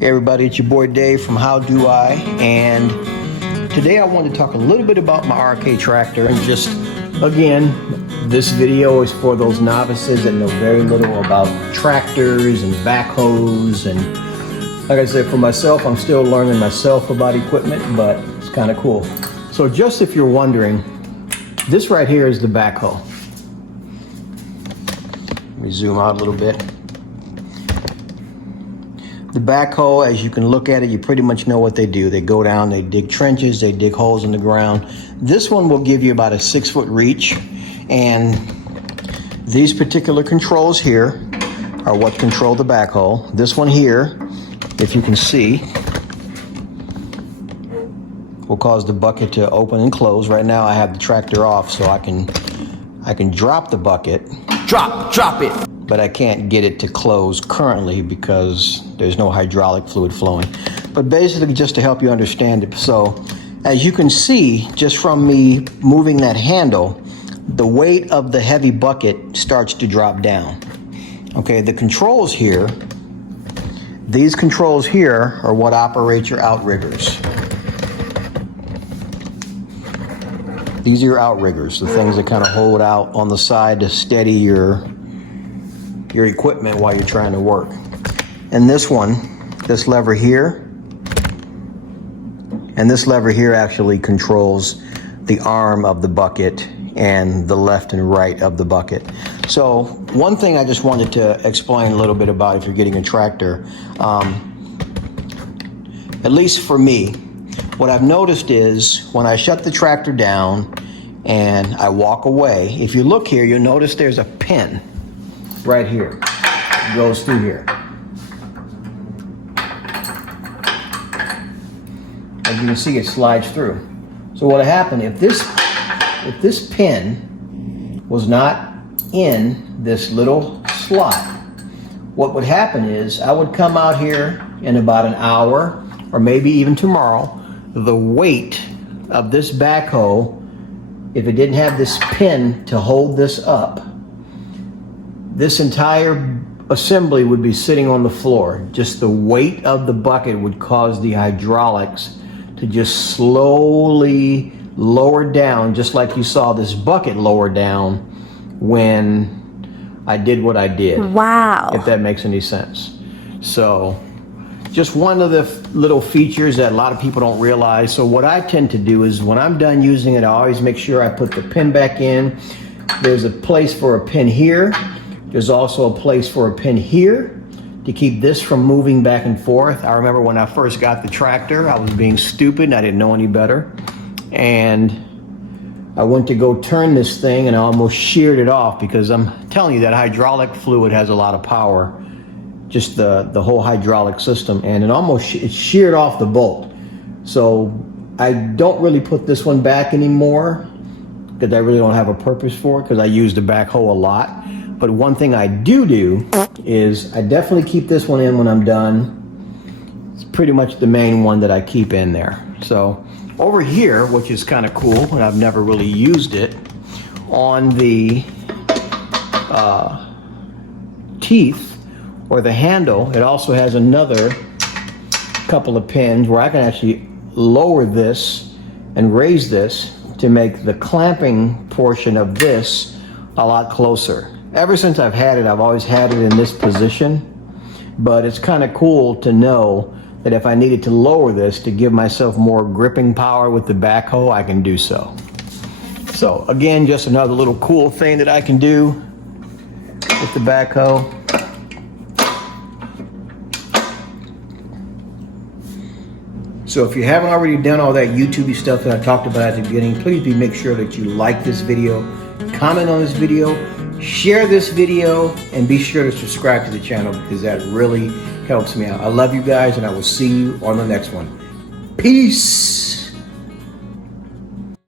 Hey everybody, it's your boy Dave from How Do I, and today I want to talk a little bit about my RK tractor. And just again, this video is for those novices that know very little about tractors and backhoes. And like I said, for myself, I'm still learning myself about equipment, but it's kind of cool. So just if you're wondering, this right here is the backhoe. Let me zoom out a little bit. The backhoe, as you can look at it, you pretty much know what they do. They go down, they dig trenches, they dig holes in the ground. This one will give you about a 6-foot reach, and these particular controls here are what control the backhoe. This one here, if you can see, will cause the bucket to open and close. Right now I have the tractor off, so I can drop the bucket. Drop it! But I can't get it to close currently because there's no hydraulic fluid flowing. But basically, just to help you understand it. So as you can see, just from me moving that handle, the weight of the heavy bucket starts to drop down. Okay, the controls here, these controls here are what operate your outriggers. These are your outriggers, the things that kind of hold out on the side to steady your equipment while you're trying to work. And this one, this lever here, and this lever here actually controls the arm of the bucket and the left and right of the bucket. So one thing I just wanted to explain a little bit about if you're getting a tractor, at least for me, what I've noticed is when I shut the tractor down and I walk away, if you look here, you'll notice there's a pin right here. It goes through here. As you can see, it slides through. So what happened if this pin was not in this little slot, what would happen is I would come out here in about an hour or maybe even tomorrow. The weight of this backhoe, if it didn't have this pin to hold this up, this entire assembly would be sitting on the floor. Just the weight of the bucket would cause the hydraulics to just slowly lower down, just like you saw this bucket lower down when I did what I did. Wow. If that makes any sense. So just one of the little features that a lot of people don't realize. So what I tend to do is when I'm done using it, I always make sure I put the pin back in. There's a place for a pin here. There's also a place for a pin here to keep this from moving back and forth. I remember when I first got the tractor, I was being stupid and I didn't know any better. And I went to go turn this thing and I almost sheared it off, because I'm telling you that hydraulic fluid has a lot of power, just the whole hydraulic system, and it sheared off the bolt. So I don't really put this one back anymore because I really don't have a purpose for it, because I use the backhoe a lot. But one thing I do is I definitely keep this one in when I'm done. It's pretty much the main one that I keep in there. So over here, which is kind of cool, and I've never really used it, on the teeth or the handle, it also has another couple of pins where I can actually lower this and raise this to make the clamping portion of this a lot closer. Ever since I've had it, I've always had it in this position, but it's kind of cool to know that if I needed to lower this to give myself more gripping power with the backhoe, I can do so. So again, just another little cool thing that I can do with the backhoe. So if you haven't already done all that YouTube stuff that I talked about at the beginning, please do make sure that you like this video, comment on this video, share this video, and be sure to subscribe to the channel, because that really helps me out. I love you guys, and I will see you on the next one. Peace.